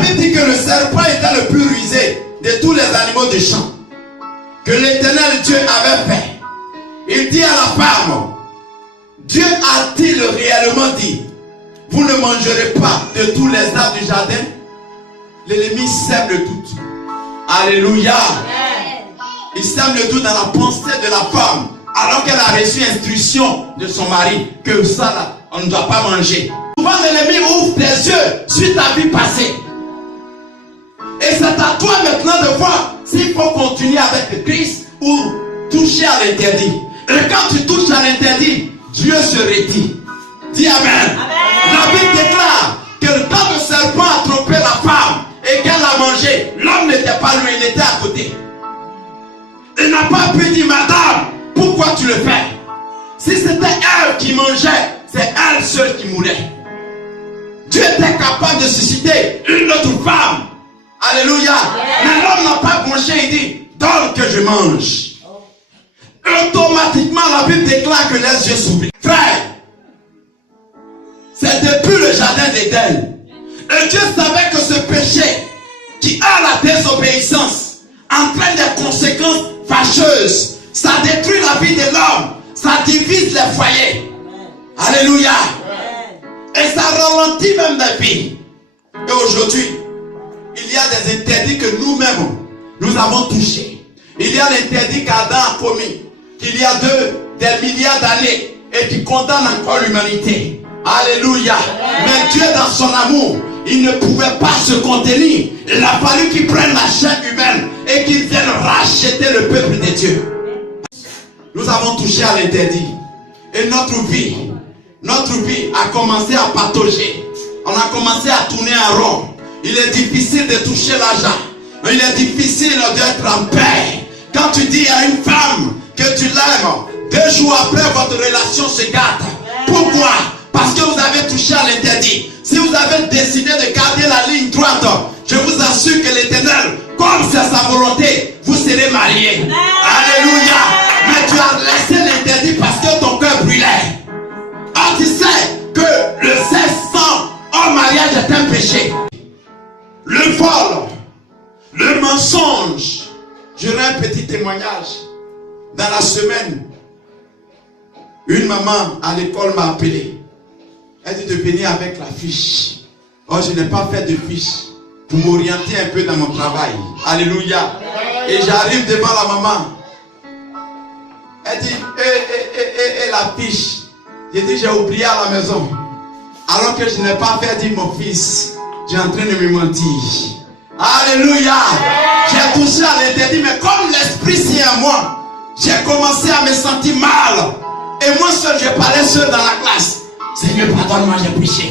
Bible dit que le serpent était le plus rusé de tous les animaux du champ que l'Éternel Dieu avait fait. Il dit à la femme, Dieu a-t-il réellement dit, vous ne mangerez pas de tous les arbres du jardin? L'ennemi sème le doute. Alléluia. Il sème le doute dans la pensée de la femme, alors qu'elle a reçu instruction de son mari que ça là, on ne doit pas manger. Souvent l'ennemi ouvre tes yeux suite à vie passée. Et c'est à toi maintenant de voir s'il faut continuer avec le Christ ou toucher à l'interdit. Et quand tu touches à l'interdit, Dieu se retire. Dis Amen. La Bible déclare que quand le serpent a trompé la femme et qu'elle a mangé, l'homme n'était pas loin, il était à côté. Il n'a pas pu dire, madame, pourquoi tu le fais? Si c'était elle qui mangeait, c'est elle seule qui mourait. Dieu était capable de susciter une autre femme. Alléluia. Mais l'homme n'a pas bronché, il dit, donne que je mange. Automatiquement, la Bible déclare que les yeux s'ouvrent. Frère, c'est depuis le jardin d'Éden. Et Dieu savait que ce péché, qui a la désobéissance, entraîne des conséquences fâcheuses. Ça détruit la vie de l'homme. Ça divise les foyers. Alléluia. Et ça ralentit même la vie. Et aujourd'hui, il y a des interdits que nous-mêmes, nous avons touchés. Il y a l'interdit qu'Adam a commis, qu'il y a des milliards d'années, et qui condamne encore l'humanité. Alléluia. Mais Dieu, dans son amour, il ne pouvait pas se contenir. Il a fallu qu'il prenne la chair humaine et qu'il vienne racheter le peuple de Dieu. Nous avons touché à l'interdit. Et notre vie a commencé à patauger. On a commencé à tourner en rond. Il est difficile de toucher l'argent. Il est difficile d'être en paix. Quand tu dis à une femme que tu l'aimes, 2 jours après votre relation se gâte. Pourquoi? Parce que vous avez touché à l'interdit. Si vous avez décidé de garder la ligne droite, je vous assure que l'Éternel, comme c'est sa volonté, vous serez mariés. Alléluia. Mais tu as laissé l'interdit parce que ton cœur brûlait. Ah, tu sais que le sexe hors mariage est un péché. Le vol, le mensonge. J'aurai un petit témoignage. Dans la semaine, une maman à l'école m'a appelé. Elle dit de venir avec la fiche. Oh, je n'ai pas fait de fiche pour m'orienter un peu dans mon travail. Alléluia. Et j'arrive devant la maman. Elle dit, et la fiche. J'ai dit, j'ai oublié à la maison. Alors que je n'ai pas fait, dit mon fils, j'ai en train de me mentir. Alléluia. J'ai touché à l'interdit, mais comme l'esprit s'y est à moi, j'ai commencé à me sentir mal. Et moi seul, je parlais seul dans la classe. Seigneur, pardonne-moi, j'ai péché.